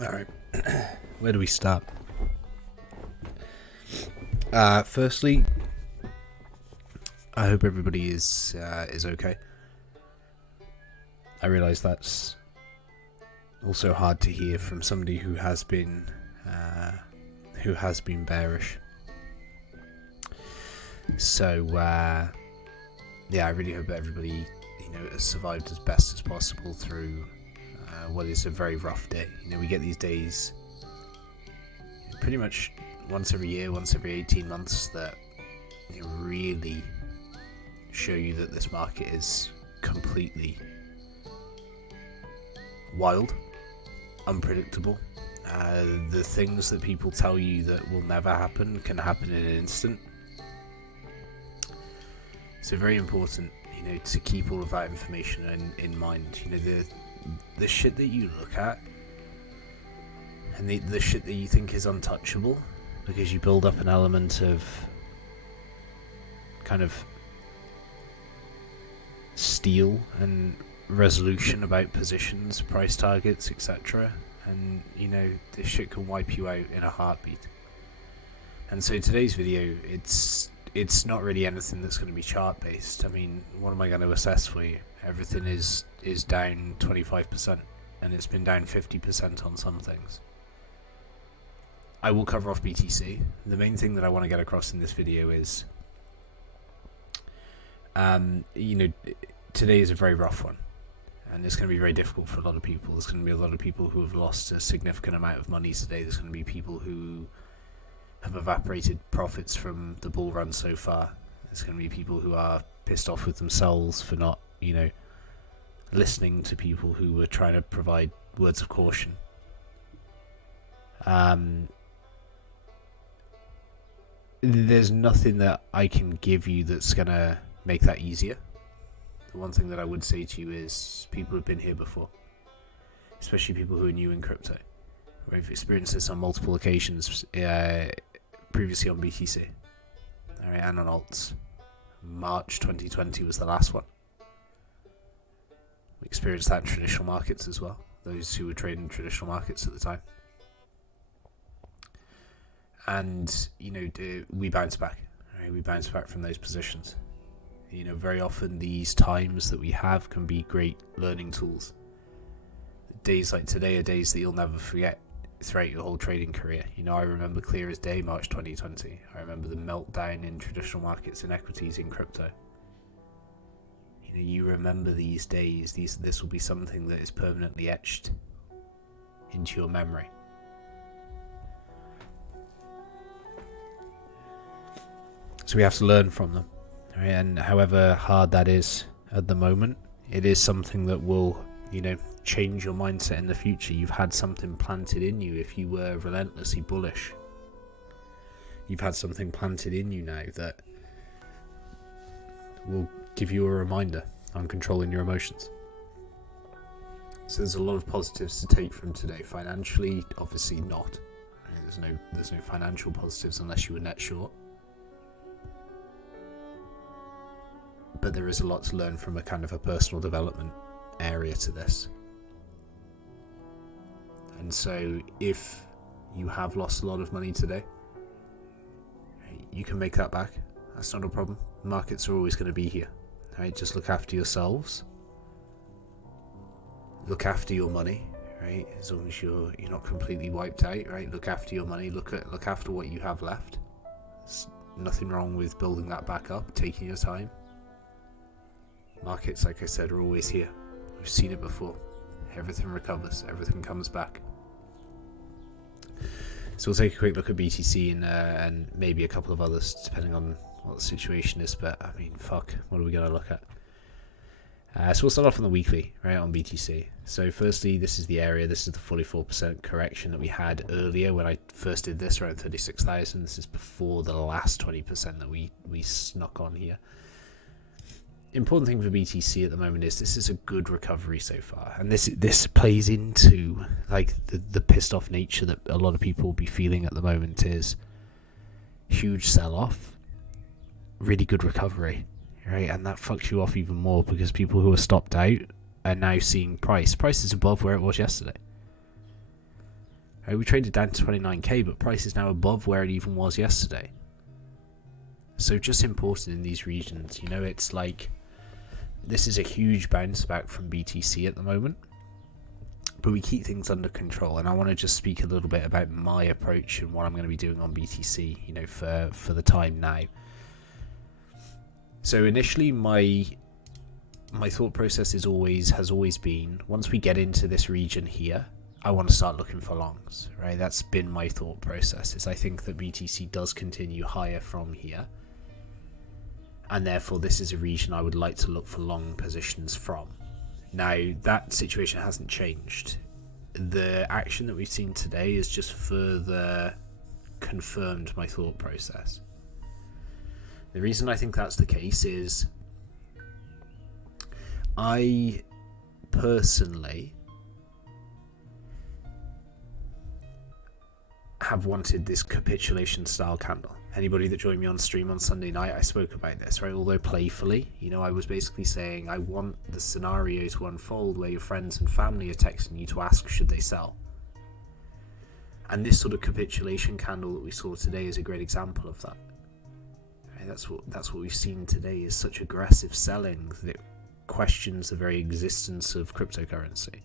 Alright, where do we start? Firstly, I hope everybody is okay. I realise that's also hard to hear from somebody who has been bearish. So yeah, I really hope everybody has survived as best as possible through what is a very rough day. We get these days pretty much once every year, once every 18 months that really show you that this market is completely wild, unpredictable. The things that people tell you that will never happen can happen in an instant. So very important, to keep all of that information in mind. The shit that you look at and the shit that you think is untouchable, because you build up an element of kind of steel and resolution about positions, price targets, etc. And this shit can wipe you out in a heartbeat. And so today's video, it's not really anything that's going to be chart based. I mean, what am I going to assess for you? Everything is down 25%, and it's been down 50% on some things. I will cover off BTC. The main thing that I want to get across in this video is, today is a very rough one, and it's going to be very difficult for a lot of people. There's going to be a lot of people who have lost a significant amount of money today. There's going to be people who have evaporated profits from the bull run so far. There's going to be people who are pissed off with themselves for not, listening to people who were trying to provide words of caution. There's nothing that I can give you that's going to make that easier. The one thing that I would say to you is people have been here before, especially people who are new in crypto. We've experienced this on multiple occasions previously on BTC and on alts. March 2020 was the last one. We experienced that in traditional markets as well, those who were trading traditional markets at the time. And, we bounce back. Right? We bounce back from those positions. Very often these times that we have can be great learning tools. Days like today are days that you'll never forget throughout your whole trading career. I remember clear as day March 2020. I remember the meltdown in traditional markets and equities in crypto. You remember these days. This will be something that is permanently etched into your memory. So we have to learn from them. Right? And however hard that is at the moment, it is something that will, change your mindset in the future. You've had something planted in you. If you were relentlessly bullish, you've had something planted in you now that will give you a reminder on controlling your emotions. So there's a lot of positives to take from today. Financially, obviously not. There's no financial positives unless you were net short. But there is a lot to learn from a kind of a personal development area to this. And so if you have lost a lot of money today, you can make that back. That's not a problem. Markets are always going to be here. Right? Just look after yourselves. Look after your money, right? As long as you're not completely wiped out, right? Look after your money. Look after what you have left. There's nothing wrong with building that back up, taking your time. Markets, like I said, are always here. We've seen it before. Everything recovers. Everything comes back. So we'll take a quick look at BTC and maybe a couple of others, depending on what the situation is. But, what are we going to look at? So we'll start off on the weekly, right, on BTC. So firstly, this is the area. This is the 44% correction that we had earlier when I first did this, around 36,000. This is before the last 20% that we snuck on here. Important thing for BTC at the moment is this is a good recovery so far, and this plays into the pissed off nature that a lot of people will be feeling at the moment. Is huge sell off, really good recovery, right? And that fucks you off even more because people who are stopped out are now seeing price is above where it was yesterday. Right, we traded down to 29k, but price is now above where it even was yesterday. So just important in these regions, you know, it's like this is a huge bounce back from BTC at the moment, but we keep things under control. And I want to just speak a little bit about my approach and what I'm going to be doing on BTC, you know, for the time now. So initially my thought process has always been, once we get into this region here, I want to start looking for longs, right? That's been my thought process, is I think that BTC does continue higher from here, and therefore this is a region I would like to look for long positions from. Now, that situation hasn't changed. The action that we've seen today has just further confirmed my thought process. The reason I think that's the case is I personally have wanted this capitulation style candle. Anybody that joined me on stream on Sunday night, I spoke about this, right? Although playfully, you know, I was basically saying I want the scenario to unfold where your friends and family are texting you to ask should they sell. And this sort of capitulation candle that we saw today is a great example of that. Right? That's what we've seen today, is such aggressive selling that it questions the very existence of cryptocurrency.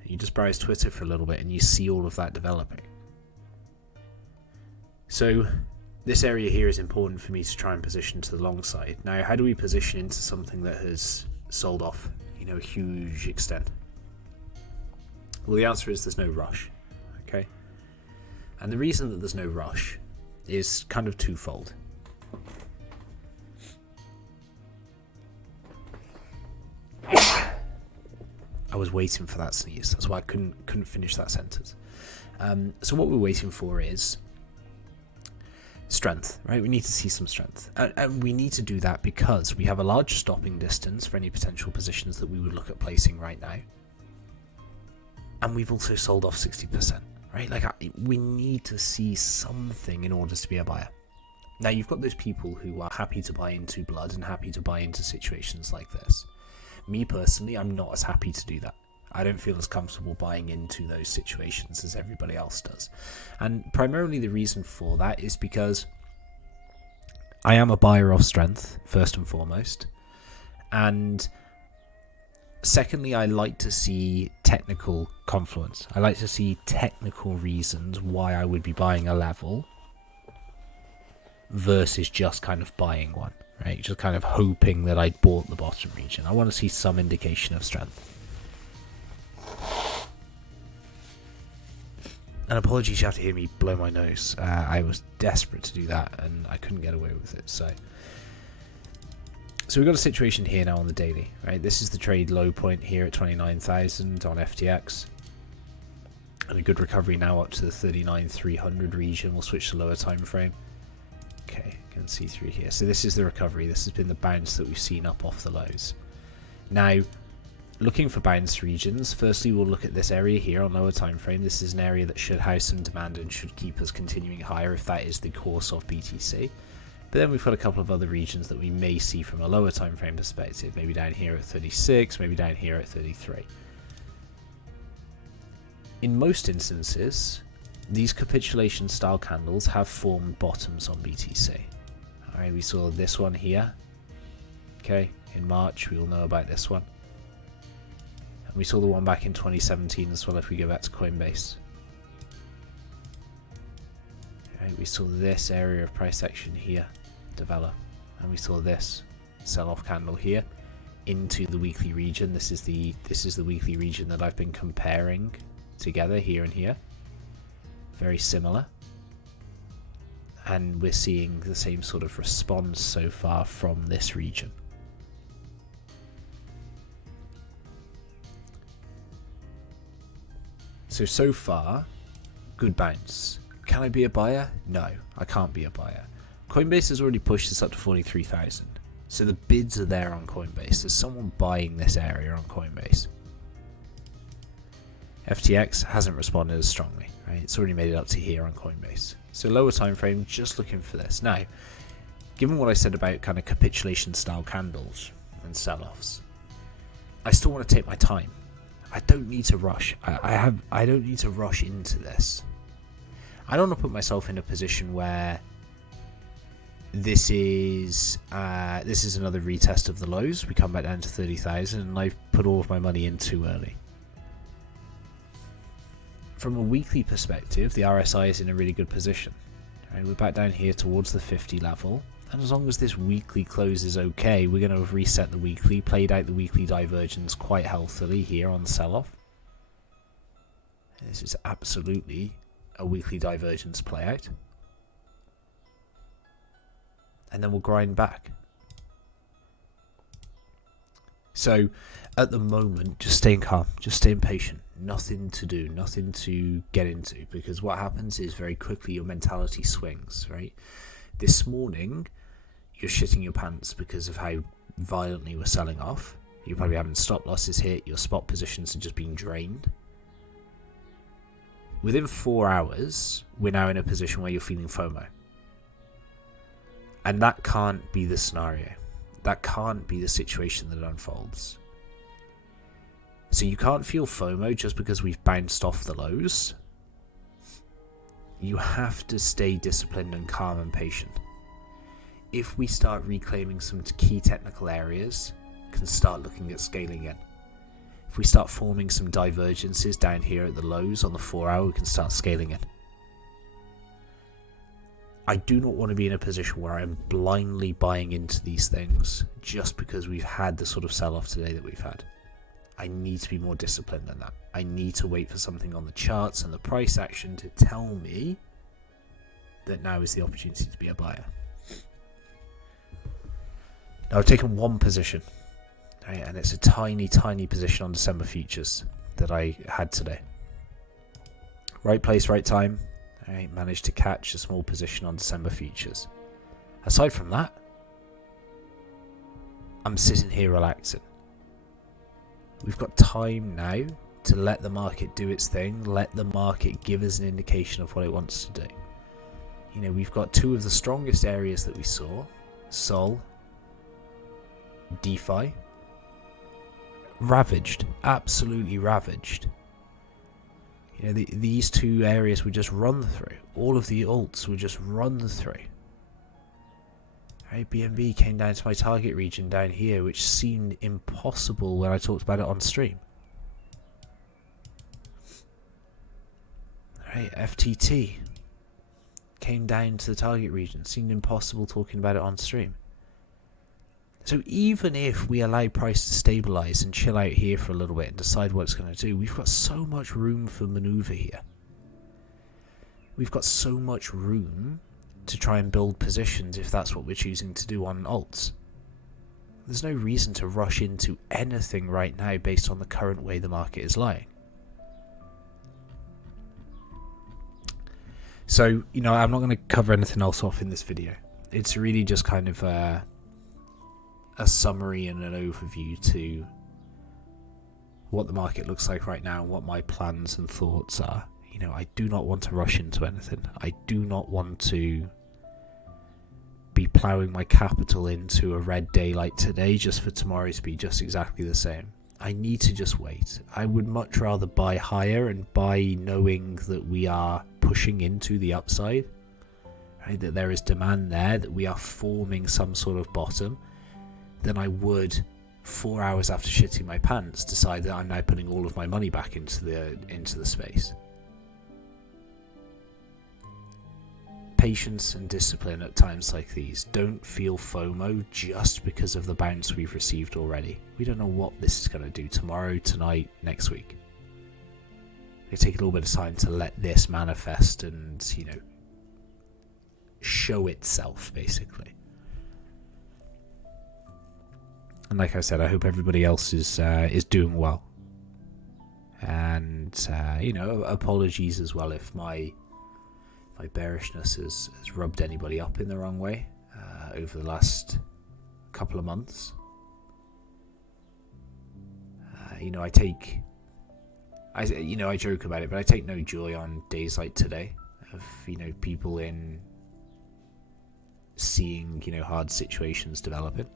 And you just browse Twitter for a little bit and you see all of that developing. So this area here is important for me to try and position to the long side. Now, how do we position into something that has sold off, you know, a huge extent? Well, the answer is there's no rush, okay? And the reason that there's no rush is kind of twofold. I was waiting for that sneeze. That's why I couldn't finish that sentence. So what we're waiting for is strength, right? We need to see some strength, and we need to do that because we have a large stopping distance for any potential positions that we would look at placing right now, and we've also sold off 60%, right? Like, we need to see something in order to be a buyer. Now, you've got those people who are happy to buy into blood and happy to buy into situations like this. Me personally, I'm not as happy to do that. I don't feel as comfortable buying into those situations as everybody else does. And primarily the reason for that is because I am a buyer of strength, first and foremost. And secondly, I like to see technical confluence. I like to see technical reasons why I would be buying a level versus just kind of buying one, right? Just kind of hoping that I'd bought the bottom region. I want to see some indication of strength. And apologies, you have to hear me blow my nose. I was desperate to do that and I couldn't get away with it. So we've got a situation here now on the daily, right? This is the trade low point here at 29,000 on FTX, and a good recovery now up to the 39,300 region. We'll switch to lower time frame. Okay, you can see through here. So this is the recovery. This has been the bounce that we've seen up off the lows. Now, looking for bounce regions, firstly we'll look at this area here on lower time frame. This is an area that should house some demand and should keep us continuing higher if that is the course of BTC. But then we've got a couple of other regions that we may see from a lower time frame perspective, maybe down here at 36, maybe down here at 33. In most instances, these capitulation style candles have formed bottoms on BTC. Alright, we saw this one here. Okay, in March, we all know about this one. We saw the one back in 2017 as well if we go back to Coinbase. Right, we saw this area of price action here develop, and we saw this sell-off candle here into the weekly region. This is the weekly region that I've been comparing together here and here. Very similar. And we're seeing the same sort of response so far from this region. So far, good bounce. Can I be a buyer? No, I can't be a buyer. Coinbase has already pushed this up to 43,000. So the bids are there on Coinbase. There's someone buying this area on Coinbase. FTX hasn't responded as strongly, right? It's already made it up to here on Coinbase. So lower time frame, just looking for this. Now, given what I said about kind of capitulation style candles and sell-offs, I still want to take my time. I don't need to rush. I don't need to rush into this. I don't want to put myself in a position where this is another retest of the lows. We come back down to 30,000 and I've put all of my money in too early. From a weekly perspective, the RSI is in a really good position. Right, we're back down here towards the 50 level, and as long as this weekly close is okay, we're going to have reset the weekly, played out the weekly divergence quite healthily here on the sell-off. This is absolutely a weekly divergence play out. And then we'll grind back. So, at the moment, just staying calm, just staying patient. Nothing to do, nothing to get into, because what happens is very quickly your mentality swings, right? This morning, you're shitting your pants because of how violently we're selling off. You're probably having stop losses hit, your spot positions are just being drained. Within 4 hours, we're now in a position where you're feeling FOMO. And that can't be the scenario. That can't be the situation that unfolds. So you can't feel FOMO just because we've bounced off the lows. You have to stay disciplined and calm and patient. If we start reclaiming some key technical areas, we can start looking at scaling in. If we start forming some divergences down here at the lows on the 4 hour, we can start scaling in. I do not want to be in a position where I'm blindly buying into these things just because we've had the sort of sell-off today that we've had. I need to be more disciplined than that. I need to wait for something on the charts and the price action to tell me that now is the opportunity to be a buyer. Now I've taken one position, right, and it's a tiny, tiny position on December futures that I had today. Right place, right time. I managed to catch a small position on December futures. Aside from that, I'm sitting here relaxing. We've got time now to let the market do its thing, let the market give us an indication of what it wants to do. You know, we've got two of the strongest areas that we saw, Sol, DeFi, ravaged, absolutely ravaged. You know, these two areas were just run through. All of the alts were just run through. Right, BNB came down to my target region down here, which seemed impossible when I talked about it on stream. Right, FTT came down to the target region, seemed impossible talking about it on stream. So even if we allow price to stabilize and chill out here for a little bit and decide what it's going to do, we've got so much room for maneuver here. We've got so much room to try and build positions if that's what we're choosing to do on alts. There's no reason to rush into anything right now based on the current way the market is lying. So, you know, I'm not going to cover anything else off in this video. It's really just kind of a summary and an overview to what the market looks like right now and what my plans and thoughts are. You know, I do not want to rush into anything. I do not want to be ploughing my capital into a red day like today just for tomorrow to be just exactly the same. I need to just wait. I would much rather buy higher and buy knowing that we are pushing into the upside, right? That there is demand there, that we are forming some sort of bottom, than I would 4 hours after shitting my pants decide that I'm now putting all of my money back into the space. Patience and discipline at times like these. Don't feel FOMO just because of the bounce we've received already. We don't know what this is going to do tomorrow, tonight, next week. It take a little bit of time to let this manifest and, you know, show itself, basically. And like I said, I hope everybody else is doing well. And, you know, apologies as well if my bearishness has rubbed anybody up in the wrong way over the last couple of months. You know, I joke about it, but I take no joy on days like today of, you know, people in seeing, you know, hard situations developing.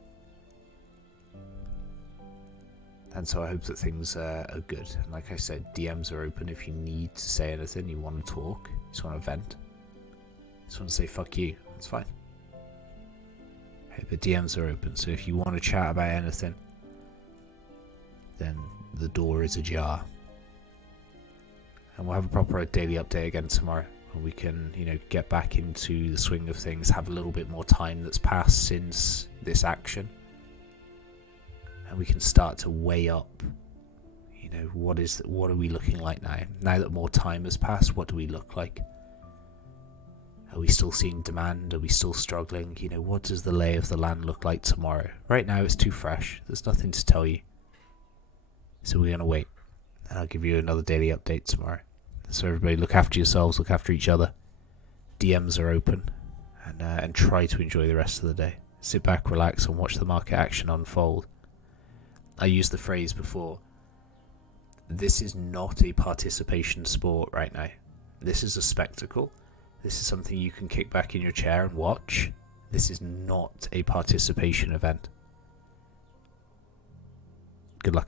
And so I hope that things are good. And like I said, DMs are open if you need to say anything, you want to talk, you just want to vent, you just want to say fuck you, that's fine. Okay, the DMs are open, so if you want to chat about anything, then the door is ajar. And we'll have a proper daily update again tomorrow, where we can, get back into the swing of things, have a little bit more time that's passed since this action. And we can start to weigh up, what are we looking like now? Now that more time has passed, what do we look like? Are we still seeing demand? Are we still struggling? What does the lay of the land look like tomorrow? Right now it's too fresh. There's nothing to tell you. So we're going to wait. And I'll give you another daily update tomorrow. So everybody look after yourselves, look after each other. DMs are open. And try to enjoy the rest of the day. Sit back, relax, and watch the market action unfold. I used the phrase before. This is not a participation sport right now. This is a spectacle. This is something you can kick back in your chair and watch. This is not a participation event. Good luck.